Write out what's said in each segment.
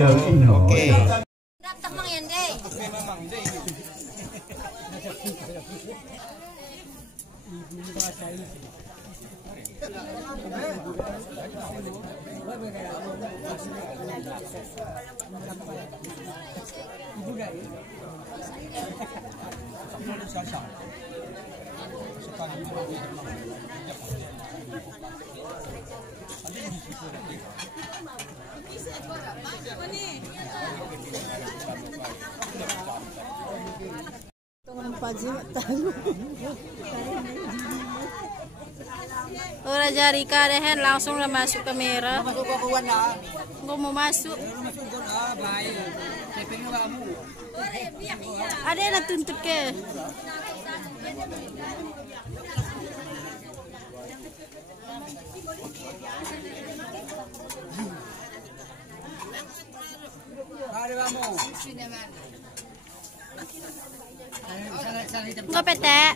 Oke. Datang Mang Yende. Ora jari kadehen langsung lah masuk kamera. Gua mau masuk. Ada yang tuntut ke? Enggak petek.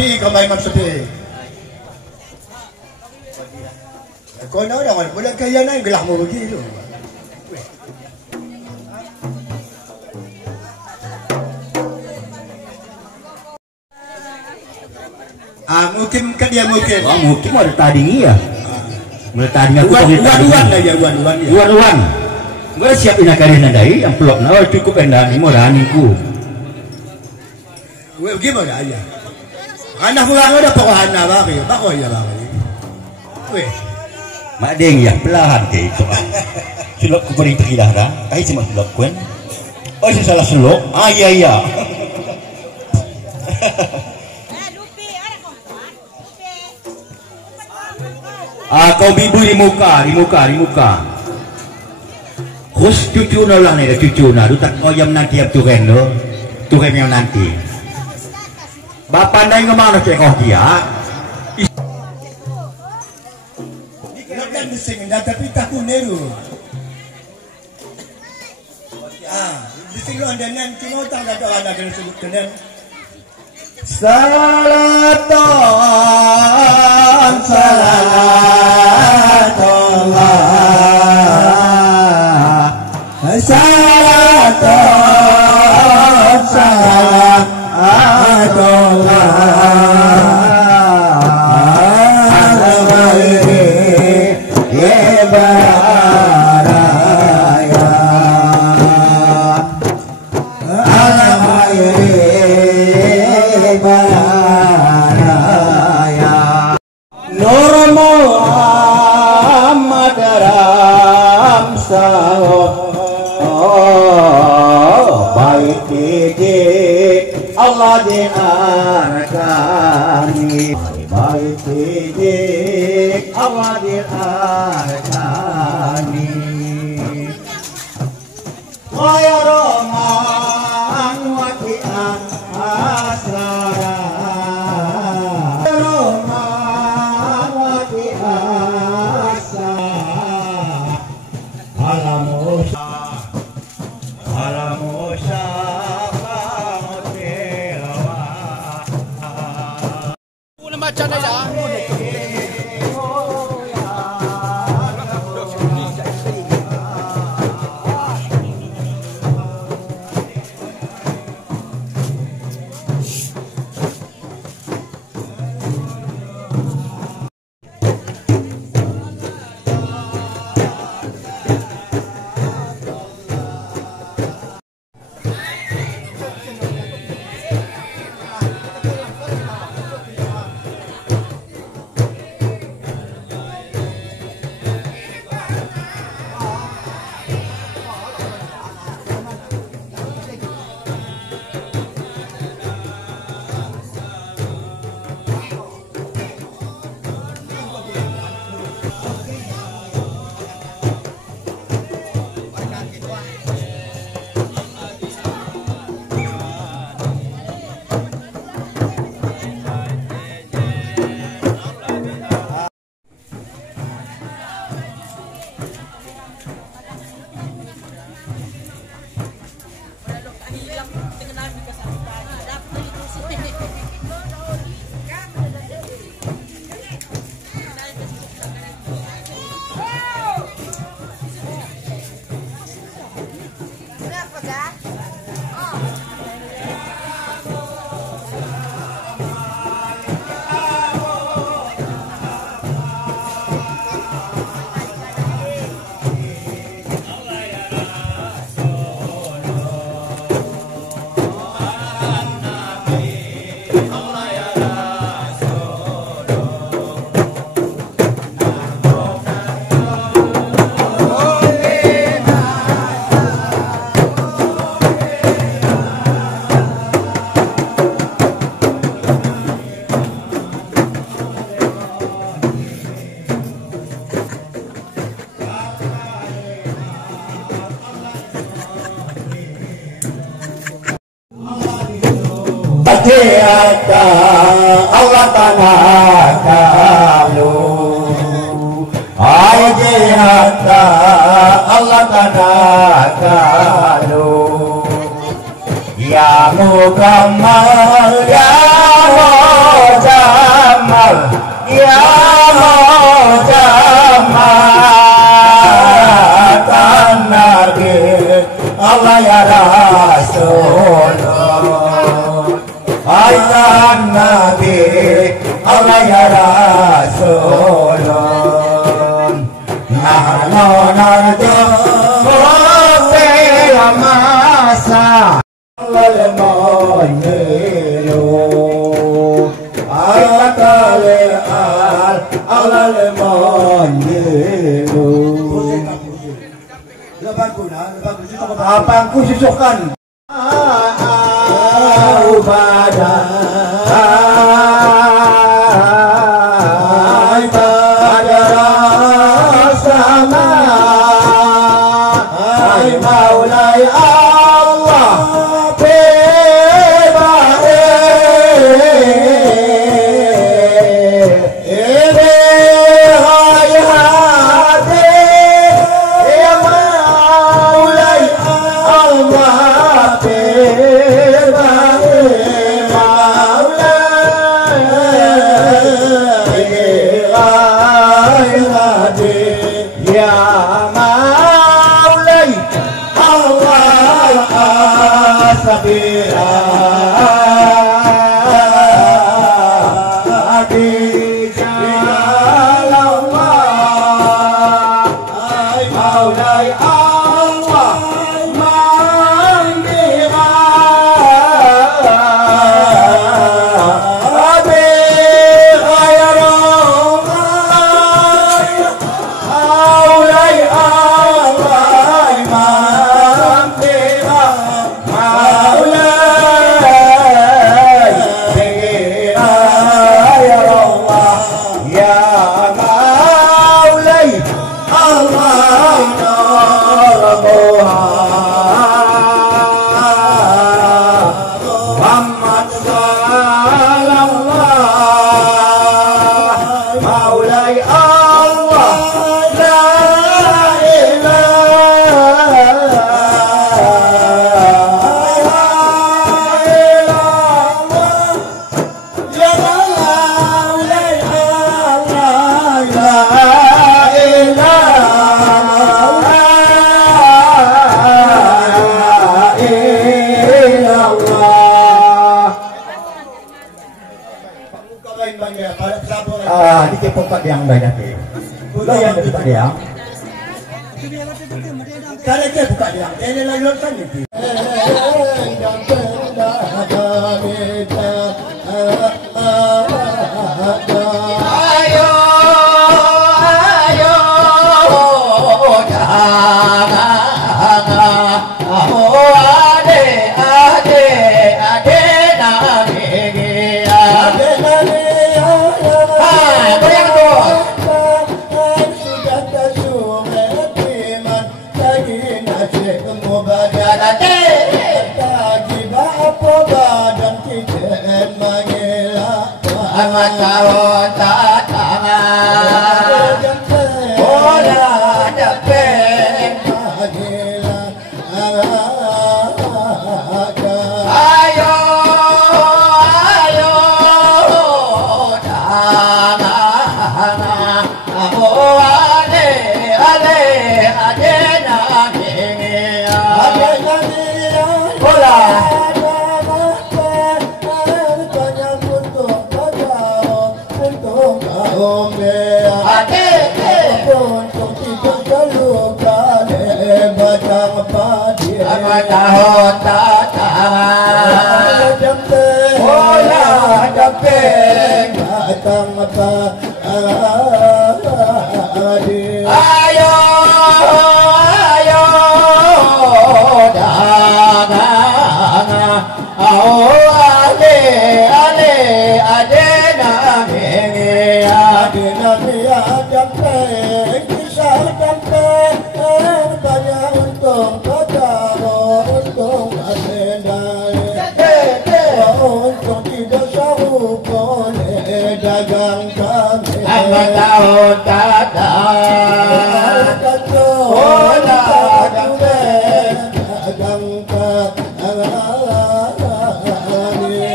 sepi kau main sepi. Kau nak dah boleh kaya naik gelah mau pergi tu. Mungkin kan dia mungkin. Mungkin ada tadi ya. Mulai tadi aku uan aja uan. Mulai siap ina kali nandai yang pelok na cukup endah ni morani ku. Gimana aja? Anak kurang ada pokoknya bagi, ya bagi. Weh. Mak deng ya pelahan ke itu. Selok ku beri terkilah dah. Kai cuma selok kuen. Oh si salah selok. Iya. Kau bibu di muka. Khusus cucu lah nih, cucu du tak ngoyam nanti ab turen lo, turen yang nanti. Bapak nai ngomong cek kau dia. Kan bising dah tapi tak kuneru. Bising lo ada nanti ngotang kata ada kena sebut kena. Salatullah Allah diarkani baik sidik Allah diarkani waya roman wakian asrara roman wakian asrara alamusha macam ni dah. Tiada Allah tanakalu ay tiada Allah tanakalu ya mukammal ya Muhammad ya Muhammad Nabi Allah ya Rasulullah Aitan Nabi Allah ya Rasulullah Nahnu narju fil masa al-muniru al-muniru Abangku susukan Pak yang banyak ya. Lo yang buka dia. Kalau dia buka dia, dia lalu kan itu. Ayo,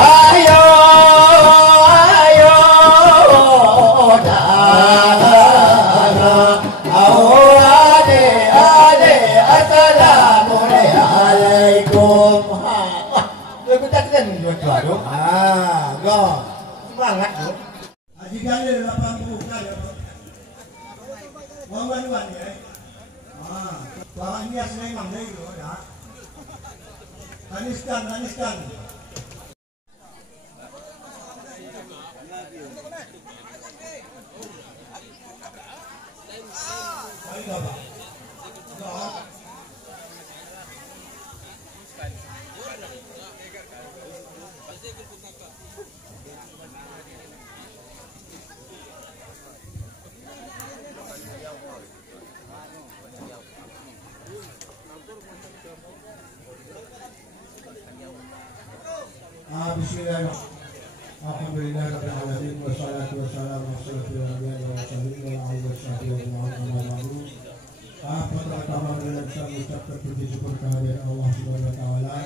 ayo, ayo kan dua-dua dong. Go. Semangat dong. Haji Dalil 80 kan ya. Wan ya. Barang hias memang deh itu ya. Taniskan. Baik Bapak. Bismillahirrahmanirrahim. Alhamdulillahirabbil alamin wassalatu wassalamu ala asyrofil anbiya'i wal mursalin wa ala alihi wasallam. Pertama-tama dengan saya mengucapkan puji syukur kehadiran Allah Subhanahu wa taala.